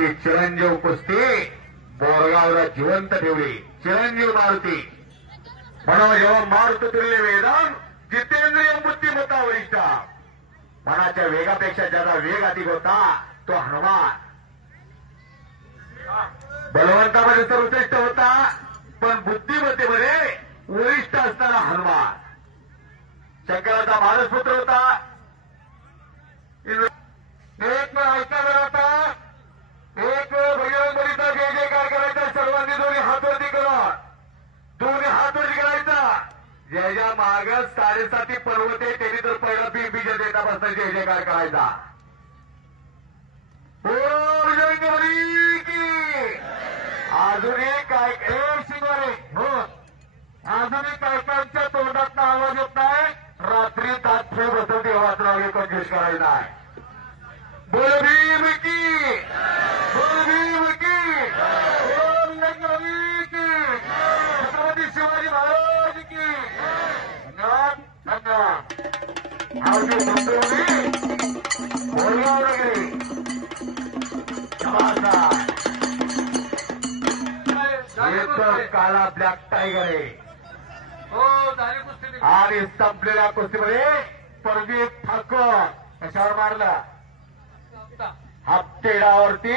आमची चिरंजीव कुस्ती बोरगावला जिवंत ठेवली. चिरंजीव मारुती म्हणून जेव्हा मारुती तुल्य वेदम जितेंद्रिय बुद्धिमत्ता वरिष्ठ मनाच्या वेगापेक्षा ज्याचा वेग अधिक होता तो हनुमान. बलवंतामध्ये तर उत्कृष्ट होता पण बुद्धिमत्तेमध्ये वरिष्ठ असताना हनुमान. शंकराचा मानसपुत्र होता. एक वेळ ऐकायला होता. एक वेळ बजरंगबलीचा जय जयकार करायचा. सर्वांनी दोन्ही हात वरती करा. दोन्ही हात वरती करायचा. ज्याच्या मागच 7.5 पर्वत आहे त्यांनी तर पहिला बीज देता बसता जय जयकार करायचा. बजरंगबली की अजूनही काय शिंगारे हो अजूनही कायकांच्या तोंडात आवाज येत नाही. रात्री दात ठेव बसत देवाचा कंजूस करायचा आहे. बोल भीम की बोल भीम की बोल बजरंगबली की छत्रपती शिवाजी महाराज की. धन्यवाद धन्यवाद. आवडी संपवली बोलगाव नगरी काला ब्लॅक टायगर आहे. आणि संपलेल्या कुस्तीमध्ये परदीप ठाकर कशावर मारला हापटेडावरती.